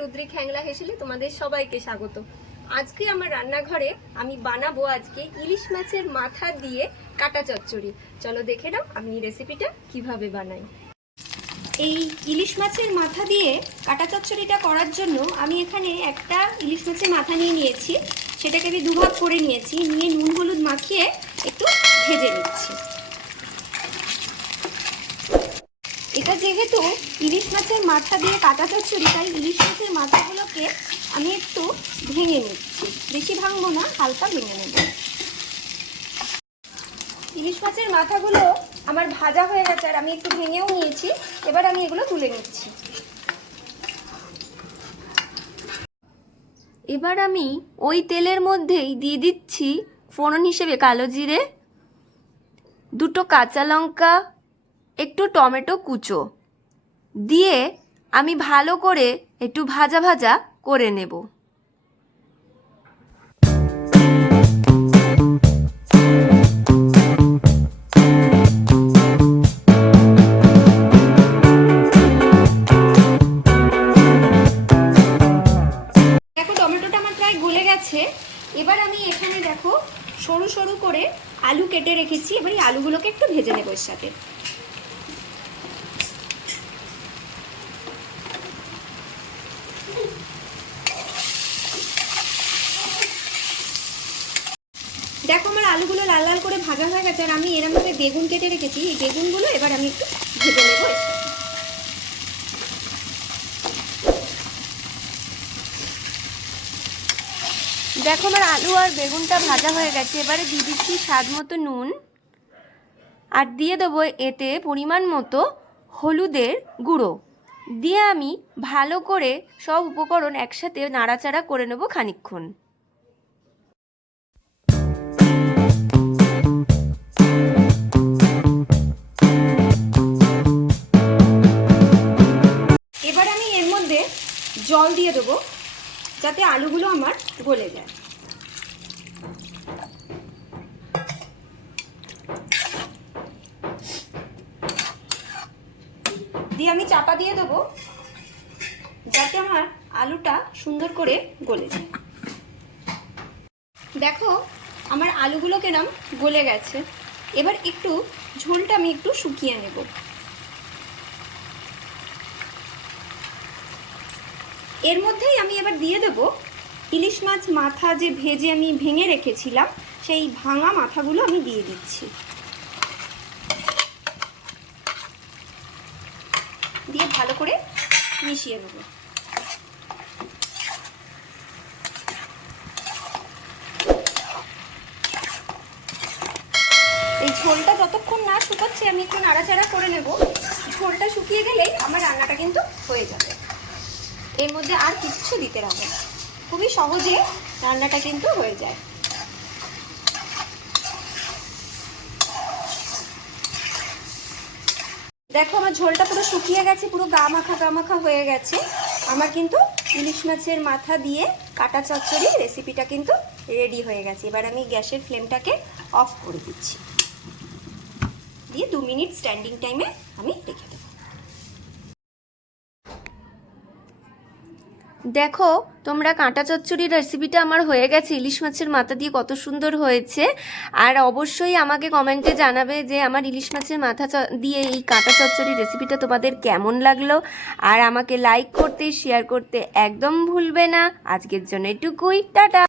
রুদ্রিক হ্যাংলা হেসেলে তোমাদের সবাইকে স্বাগত। আজকে আমার রান্নাঘরে আমি বানাবো আজকে ইলিশ মাছের মাথা দিয়ে কাটা চচ্চড়ি। চলো দেখে নাও আমি রেসিপিটা কীভাবে বানাই। এই ইলিশ মাছের মাথা দিয়ে কাটা চচ্চড়িটা করার জন্য আমি এখানে একটা ইলিশ মাছের মাথা নিয়ে নিয়েছি। সেটাকে আমি দুভাগ করে নিয়েছি। নিয়ে নুন হলুদ মাখিয়ে একটু ভেজে নিচ্ছি। এটা যেহেতু ইলিশ মাছের মাথা দিয়ে কাটা চচ্চড়ি, তাই ইলিশ মাছের মাথাগুলোকে আমি একটু ভেঙে নিচ্ছি। বেশি ভাঙবো না, হালকা ভেঙে নেব। ইলিশ মাছের মাথাগুলো আমার ভাজা হয়ে গেছে আর আমি একটু ভেঙেও নিয়েছি। এবার আমি এগুলো তুলে নিচ্ছি। এবার আমি ওই তেলের মধ্যেই দিয়ে দিচ্ছি ফোড়ন হিসেবে কালো জিরে, দুটো কাঁচা লঙ্কা একটু টমেটো কুচো। দিয়ে আমি ভালো করে একটু ভাজা ভাজা করে নেব। এবার আমি এখানে দেখো, সরু সরু করে আলু কেটে রেখেছি। এবার এই আলুগুলোকে একটু ভেজে নেব এর সাথে। দেখো, আমার আলুগুলো লাল লাল করে ভাজা হয়ে গেছে, আর আমি এরমভাবে বেগুন কেটে রেখেছি। এই বেগুনগুলো এবার আমি একটু ভেজে নেব। দেখো, আমার আলু আর বেগুনটা ভাজা হয়ে গেছে। এবারে দিয়ে দিচ্ছি স্বাদ মতো নুন, আর দিয়ে দেবো এতে পরিমাণ মতো হলুদের গুঁড়ো। দিয়ে আমি ভালো করে সব উপকরণ একসাথে নাড়াচাড়া করে নেব খানিকক্ষণ। এবার আমি এর মধ্যে জল দিয়ে দেবো, যাতে আলুগুলো আমার গলে যায়। আমি চাপা দিয়ে দেবো, যাতে আমার আলুটা সুন্দর করে গলে যায়। দেখো, আমার আলুগুলো কেরাম গলে গেছে। এবার একটু ঝোলটা আমি একটু শুকিয়ে নেব। এর মধ্যেই আমি এবার দিয়ে দেব ইলিশ মাছ মাথা যে ভেজে আমি ভেঙে রেখেছিলাম, সেই ভাঙা মাথাগুলো আমি দিয়ে দিচ্ছি। দিয়ে ভালো করে মিশিয়ে নেব। এই ঝোলটা যতক্ষণ না শুকাচ্ছে, আমি একটু নাড়াচাড়া করে নেব। ঝোলটা শুকিয়ে গেলেই আমার রান্নাটা কিন্তু হয়ে যাবে। এর মধ্যে আর কিচ্ছু দিতে হবে খুবই সহজে রান্নাটা কিন্তু হয়ে যায়। দেখো, আমার ঝোলটা পুরো শুকিয়ে গেছে, পুরো গা মাখা গা মাখা হয়ে গেছে। আমার কিন্তু ইলিশ মাছের মাথা দিয়ে কাটা চচ্চড়ি রেসিপিটা কিন্তু রেডি হয়ে গেছে। এবার আমি গ্যাসের ফ্লেমটাকে অফ করে দিচ্ছি। দিয়ে দু মিনিট স্ট্যান্ডিং টাইমে আমি রেখে দেবো দেখো, তোমরা কাঁটা চচ্চড়ির রেসিপিটা আমার হয়ে গেছে। ইলিশ মাছের মাথা দিয়ে কত সুন্দর হয়েছে। আর অবশ্যই আমাকে কমেন্টে জানাবে যে আমার ইলিশ মাছের মাথা দিয়ে এই কাঁটা চচ্চড়ির রেসিপিটা তোমাদের কেমন লাগল। আর আমাকে লাইক করতে শেয়ার করতে একদম ভুলবে না। আজকের জন্য এটুকুই। টাটা!